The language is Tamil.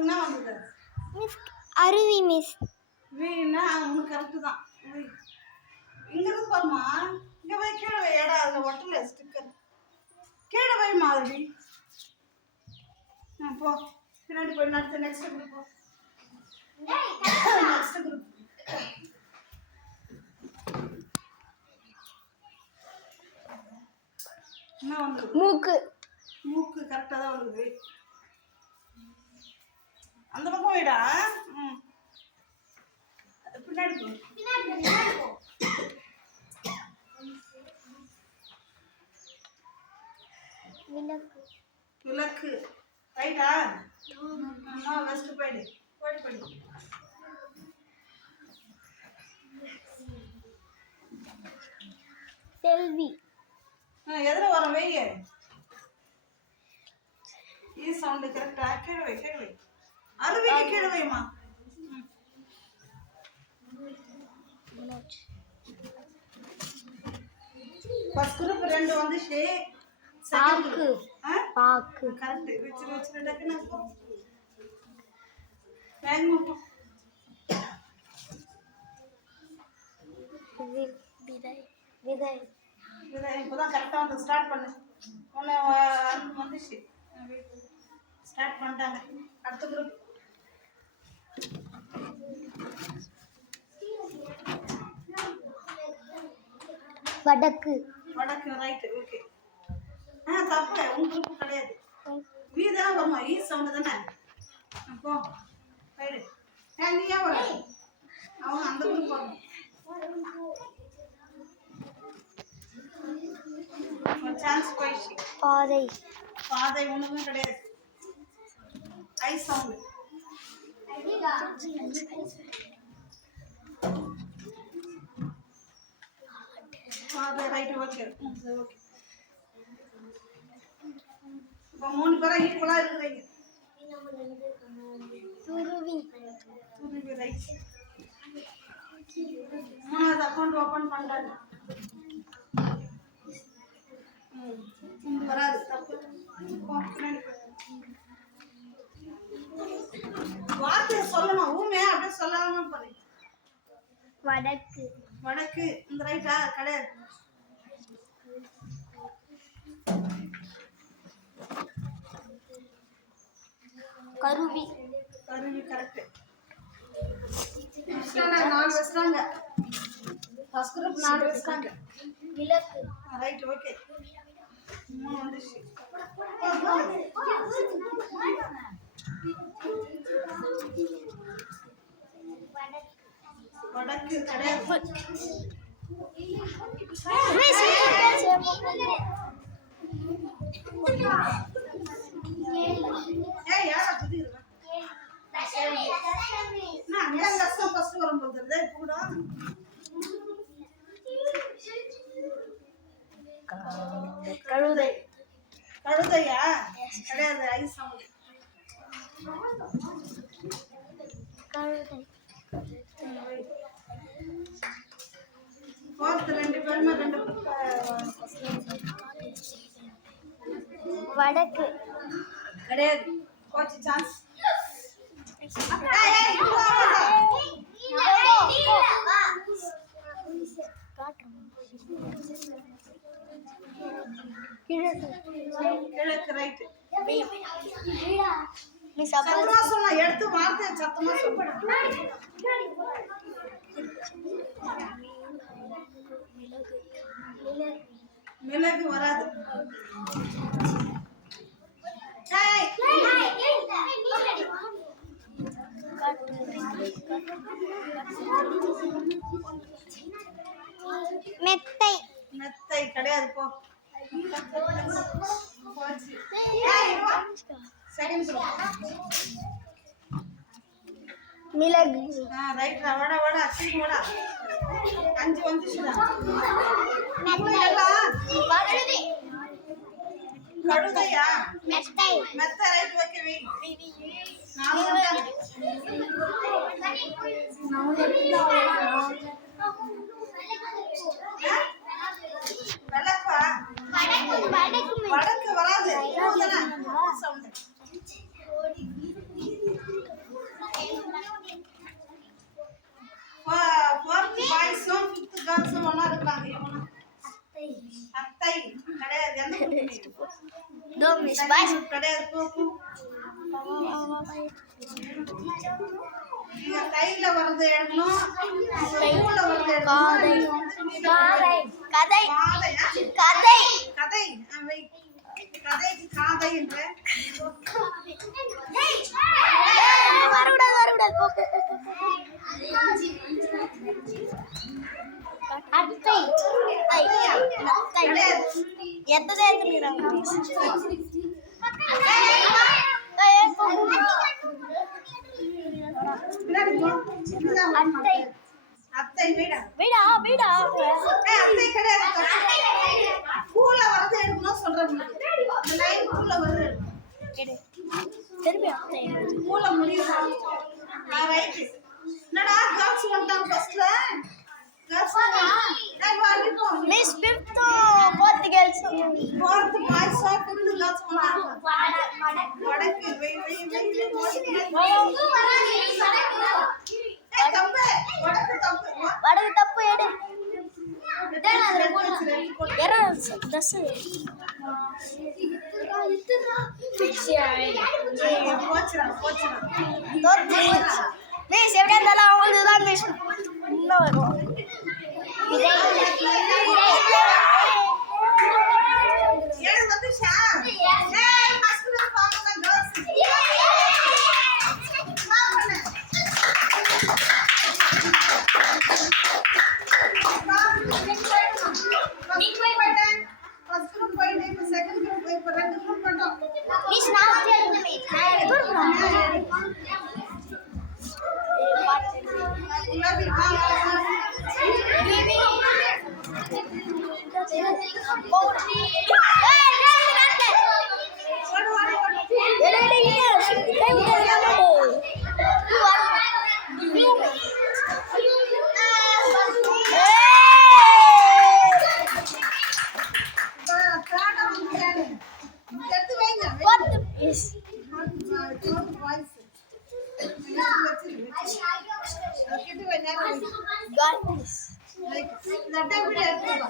என்ன வந்தது மிஸ் அருவி மிஸ் வீணா உனக்கு கரெக்டு தான் இங்க இருந்து பாருமா இங்க போய் கீழே வை ஏடா அதில் ஒட்டல ஸ்டிக்கர் கீழே வை மாதிரி போ பின்னாடி போய் அடுத்த நெக்ஸ்ட் குரூப் போ நெக்ஸ்ட் குரூப் என்ன வந்து மூக்கு மூக்கு கரெக்டாக தான் வருது அந்த பக்கம் வைடா பின்னாடி போ விளக்கு விளக்கு ரைட்டா வெஸ்ட் போயிடு போயிடு செல்வி எதில் வரோம் வெய்ய ஈ சவுண்டு கரெக்டா கீழே வை அருவிக்கு கீழே வைமா ஃபர்ஸ்ட் குரூப் 2 வந்துச்சு பாக்கு பாக்கு கரெக்ட் வச்சிரு டக்குன்னு வேகமா போ விதை விதை விதை இப்போதான் கரெக்டாக வந்து ஸ்டார்ட் பண்ணு ஒன்று வந்துச்சு ஸ்டார்ட் பண்ணிட்டாங்க அடுத்த குரூப் வடக்கு வடக்கு ரைட்டு ஓகே தப்பு உங்க குரூப் கிடையாது வீ தானே வருமா ஈ சவுண்டு தானே அப்போ ரைடு நீ ஏன் வர அவன் அந்த குரூப் வரணும் சான்ஸ் போயிடுச்சு பாதை பாதை ஒன்றுமே கிடையாது ஐ சவுண்டு பாதை ரைட்டு ஓகே ஓகே இப்போ 3 பேரும் ஈக்குவலாக இருக்கிறீங்க துருவி துருவி ரைட் 3வது அக்கௌண்ட் ஓப்பன் பண்ணுறாங்க வராது தப்பு வார்த்தையை சொல்லணும் ஊமே அப்படியே சொல்லாம பண்ணி வடக்கு வடக்கு இந்த ரைட்டா கிடையாது கருவி கருவி கரெக்ட் 4 வச்சுட்டாங்க ஃபர்ஸ்ட் குரூப் 4 வச்சுட்டாங்க விளக்கு ரைட் ஓகே 3 வந்துச்சு வடக்கு கிடையாது யாரா புதிய ஃபர்ஸ்ட் வரும்போது கூட கழுதை கழுதையா கிடையாது ஐ சவுண்ட் கழுதை ஃபோர்த் 2 பேருமே 2 வடக்கு கிடையாது கோச் சான்ஸ் கிழக்கு ரைட்டு சத்தமா சொன்னா எடுத்து வார்த்தை சத்தமா சொல்ல மிளகு வராது மெத்தை மெத்தை கிடையாது போ செகண்ட் மிளகு ரைட் வட வட அச்சி வட 5 வந்துச்சுடா கழுதையா மெத்தை மெத்தை ரைட் ஓகே வை 4 வடக்கு வராது சவுண்ட் அத்தை கிடையாது. எந்த group நீ? दो मिस தனி बाय group கிடையாது. போ. நீங்க தைல வரது எழுதணும். ஊல வரது எழுதணும். कादै कादै காதையா? कादै கதை. வை. கதைக்கு காதை என்ற வருடா போக்கு அத்தை அத்தை கிடையாது. எத்தனை எடுத்துறாங்க பின்னாடி போ. இதுதான் அத்தை அத்தை வீடா? வீடா அத்தை கிடையாது. பூல வரது எடுக்கணும் சொல்றேன் உங்களுக்கு. இந்த லைன் பூல வரது எடுக்கணும். எடு திரும்பி அத்தை பூல முடியுதா? ரைட். என்னடா கேர்ள்ஸ் வந்துட்டாங்க ஃபர்ஸ்ட்ல. கேர்ள்ஸ் வாங்க போ. Miss 5th 4th girls fourth boys or fifth girls வந்தாங்க. வடக்கு வை. தப்பு. வடக்கு தப்பு. வடகு தப்பு எடு எர தஸ் போச்சுடா. தோத்து மிஸ் எப்படியா இருந்தாலும் அவங்களுக்கு தான் மிஸ் இன்னும் வரும் ஏழு வந்துச்சா? ஏய் ஃபர்ஸ்ட் குரூப் வாங்க கேர்ள்ஸ். வா பண்ணு. ஃபர்ஸ்ட் குரூப் போயிட்டு இப்போ செகண்ட் குரூப் இப்போ ரெண்டு குரூப் பண்ணோம். மிஸ் நான் வந்து குலாபி வா. காடா வந்து எடுத்து வைங்க. வாய்ஸ் கிட்ட வை நேரா வை. லைக் இந்த டேபிள் எடுத்து வா.